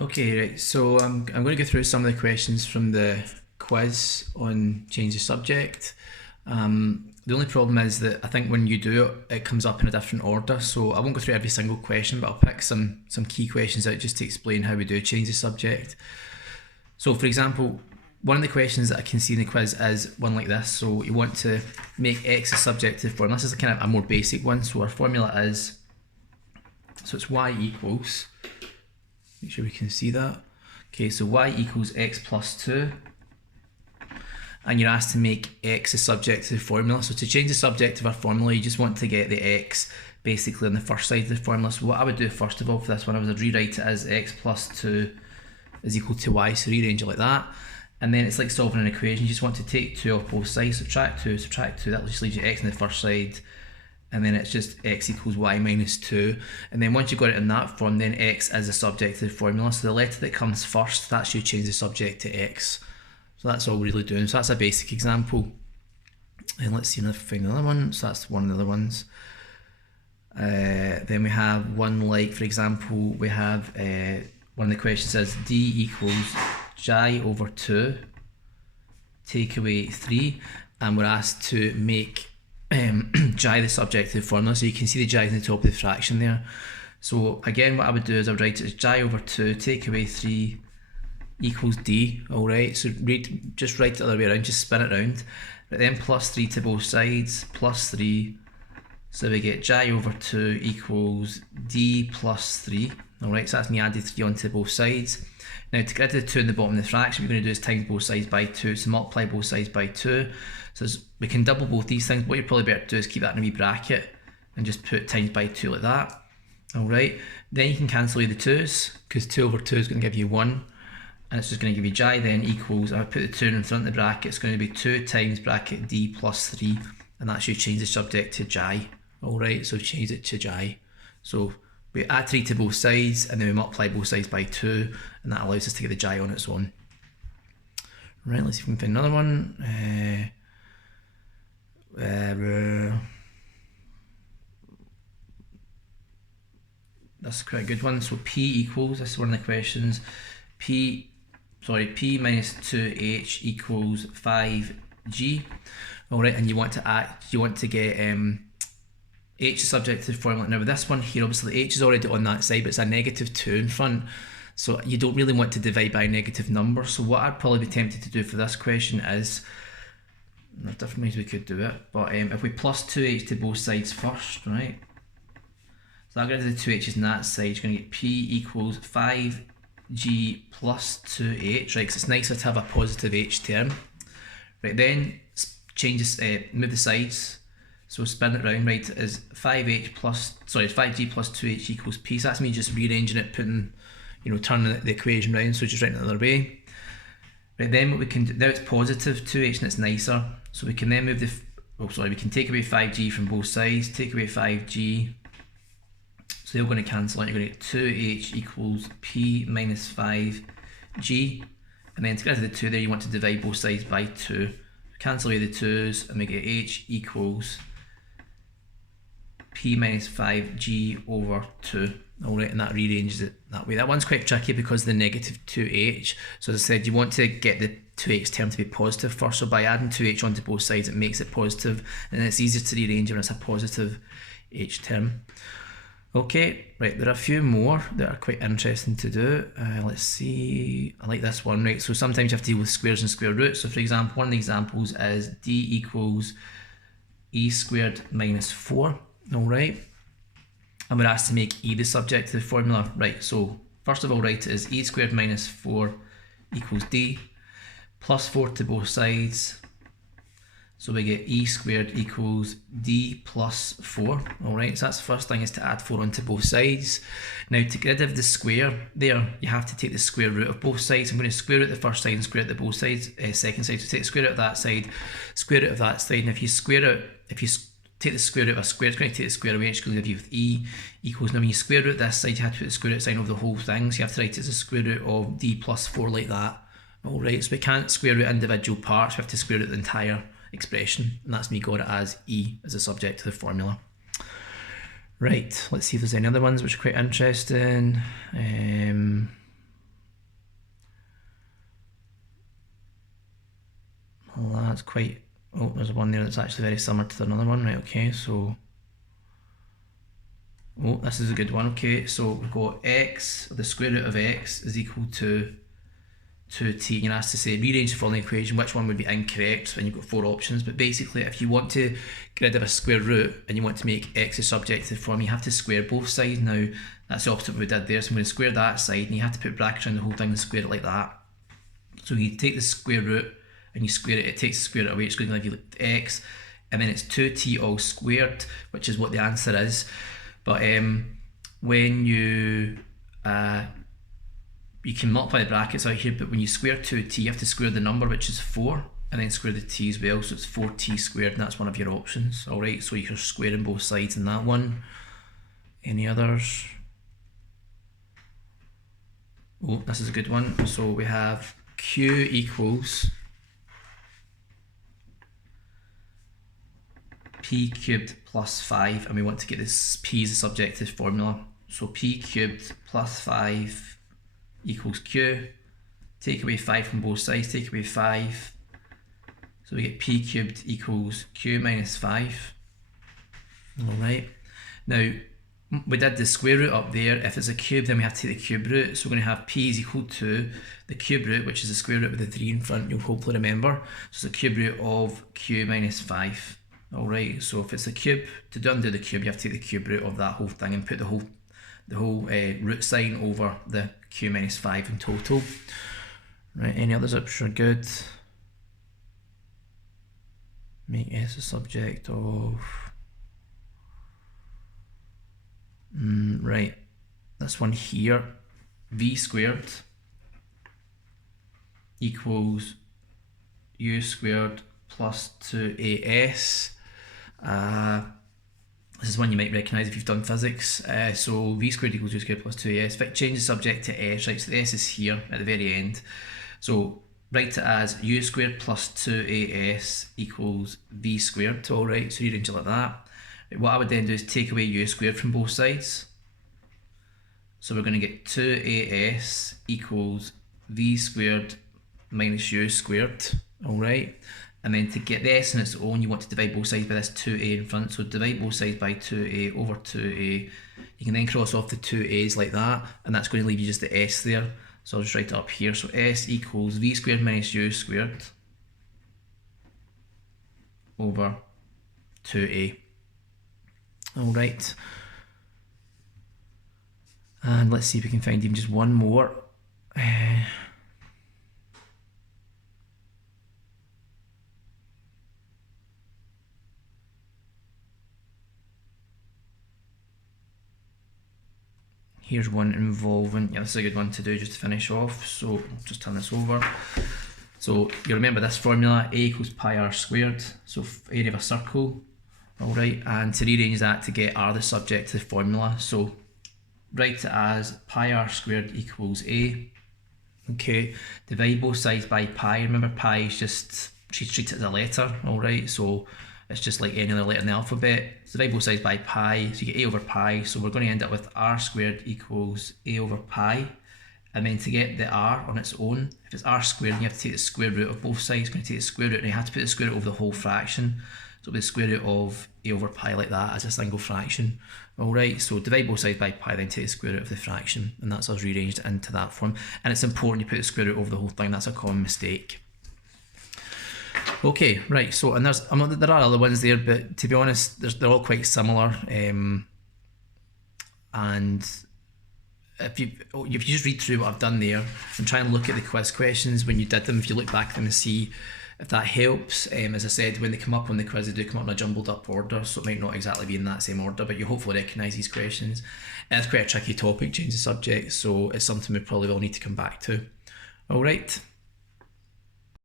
Okay, right. So I'm going to go through some of the questions from the quiz on change the subject. The only problem is that I think when you do it, it comes up in a different order. So I won't go through every single question, but I'll pick some key questions out just to explain how we do change the subject. So, for example, one of the questions that I can see in the quiz is one like this. So you want to make x a subject to the formula. This is kind of a more basic one. So our formula is, so it's y equals, make sure we can see that. Okay, so y equals x plus 2. And you're asked to make x a subject to the formula. So to change the subject of our formula, you just want to get the x basically on the first side of the formula. So what I would do first of all for this one, I would rewrite it as x plus 2 is equal to y, so rearrange it like that. And then it's like solving an equation. You just want to take 2 off both sides, subtract 2, that just leaves you x on the first side. And then it's just x equals y minus 2. And then once you've got it in that form, then x is a subject to the formula. So the letter that comes first, that should change the subject to x. So that's all we're really doing. So that's a basic example. And let's see if I can find another one. So that's one of the other ones. Then we have one like, for example, we have one of the questions says d equals j over 2, take away 3. And we're asked to make j the subject of the formula. So you can see the j in the top of the fraction there. So again, what I would do is I would write it as j over 2, take away 3, equals d. Alright, so just write it the other way around, just spin it around. But then plus 3 to both sides, plus 3. So we get j over 2 equals d plus 3. Alright, so that's me added 3 onto both sides. Now to get rid of the 2 in the bottom of the fraction, what we're going to do is times both sides by 2. So multiply both sides by 2. So we can double both these things. What you're probably better to do is keep that in a wee bracket and just put times by 2 like that. Alright, then you can cancel away the 2's because 2 over 2 is going to give you 1. And it's just going to give you j then equals, I put the 2 in front of the bracket, it's going to be 2 times bracket d plus 3, and that should change the subject to j. Alright, so change it to j. So we add 3 to both sides, and then we multiply both sides by 2, and that allows us to get the j on its own. Right, let's see if we can find another one. That's quite a good one. So p equals, this is one of the questions, p minus 2h equals 5g. Alright, and you want to get h subject to the formula. Now with this one here, obviously h is already on that side, but it's a negative 2 in front, so you don't really want to divide by a negative number. So what I'd probably be tempted to do for this question is, there's different ways we could do it, but if we plus 2h to both sides first, right? So I'll get rid of the 2h's on that side, you're going to get p equals 5g plus 2h, right, because it's nicer to have a positive h term. Right, then change this, move the sides, so spin it round, right, is 5g plus 2h equals p, so that's me just rearranging it, putting, turning the equation round, so just writing it the other way. Right, then what we can do, now it's positive 2h and it's nicer, so we can then move we can take away 5g from both sides, take away 5g, so they're going to cancel out. You're going to get 2h equals p minus 5g. And then to get rid of the 2 there, you want to divide both sides by 2. Cancel away the 2's and we get h equals p minus 5g over 2. Alright, and that rearranges it that way. That one's quite tricky because of the negative 2h. So as I said, you want to get the 2h term to be positive first. So by adding 2h onto both sides, it makes it positive, and it's easier to rearrange when it's a positive h term. Okay, right, there are a few more that are quite interesting to do. Let's see, I like this one, right? So sometimes you have to deal with squares and square roots. So for example, one of the examples is d equals e squared minus 4, all right? And we're asked to make e the subject to the formula, right? So first of all, write it as e squared minus 4 equals d, plus 4 to both sides. So we get e squared equals d plus 4. Alright, so that's the first thing, is to add 4 onto both sides. Now to get rid of the square there, you have to take the square root of both sides. I'm going to square root the first side and square root the both sides, second side. So take the square root of that side, square root of that side, and if you take the square root of a square, it's going to take the square away, it's going to give you e equals, now when you square root this side, you have to put the square root sign over the whole thing, so you have to write it as a square root of d plus 4 like that. Alright, so we can't square root individual parts, we have to square root the entire expression, and that's me got it as e as a subject to the formula. Right, let's see if there's any other ones which are quite interesting. Well, that's quite, oh, there's one there that's actually very similar to another one, right? Okay, so, oh, this is a good one. Okay, so we've got x, the square root of x is equal to 2t, and you're asked to say rearrange the following equation, which one would be incorrect, and you've got 4 options. But basically, if you want to get rid of a square root and you want to make x a subjective form, you have to square both sides. Now that's the opposite of what we did there, so I'm going to square that side, and you have to put brackets around the whole thing and square it like that. So you take the square root and you square it, it takes the square root away, it's going to give you x, and then it's 2t all squared, which is what the answer is. But when you can multiply the brackets out here, but when you square 2t, you have to square the number, which is 4, and then square the t as well, so it's 4t squared, and that's one of your options. Alright, so you're squaring both sides in that one. Any others? Oh, this is a good one. So we have q equals p cubed plus 5, and we want to get this p as a subjective formula. So p cubed plus 5 equals q. Take away 5 from both sides, take away 5. So we get p cubed equals q minus 5. Alright. Now, we did the square root up there. If it's a cube, then we have to take the cube root. So we're going to have p is equal to the cube root, which is the square root with the 3 in front, you'll hopefully remember. So it's the cube root of q minus 5. Alright, so if it's a cube, to undo the cube, you have to take the cube root of that whole thing and put the whole root sign over the q minus 5 in total. Right, any others up are good. Make s a subject of... right, this one here, v squared equals u squared plus 2as. This is one you might recognise if you've done physics. So v squared equals u squared plus 2as. If I change the subject to s, right, so the s is here at the very end. So write it as u squared plus 2as equals v squared. Alright, so rearrange it like that. What I would then do is take away u squared from both sides. So we're going to get 2as equals v squared minus u squared. Alright. And then to get the s on its own, you want to divide both sides by this 2a in front. So divide both sides by 2a over 2a. You can then cross off the 2a's like that, and that's going to leave you just the s there. So I'll just write it up here. So s equals v squared minus u squared over 2a. Alright. And let's see if we can find even just one more. Here's one involving, yeah, this is a good one to do just to finish off. So I'll just turn this over. So you remember this formula, a equals pi r squared, so area of a circle. Alright, and to rearrange that to get r the subject to the formula, so write it as pi r squared equals a. Okay, divide both sides by pi. Remember pi is just, she treats it as a letter, alright, so it's just like any other letter in the alphabet. So divide both sides by pi, so you get a over pi, so we're going to end up with r squared equals a over pi. And then to get the r on its own, if it's r squared, you have to take the square root of both sides. You're going to take the square root, and you have to put the square root over the whole fraction. So it'll be the square root of a over pi like that as a single fraction. Alright, so divide both sides by pi, then take the square root of the fraction, and that's us rearranged into that form. And it's important you put the square root over the whole thing, that's a common mistake. Okay, right, so, and there are other ones there, but to be honest, they're all quite similar. And if you just read through what I've done there and try and look at the quiz questions when you did them, if you look back at them and see if that helps. As I said, when they come up on the quiz, they do come up in a jumbled up order, so it might not exactly be in that same order, but you hopefully recognise these questions. And it's quite a tricky topic, change the subject, so it's something we probably will need to come back to. Alright.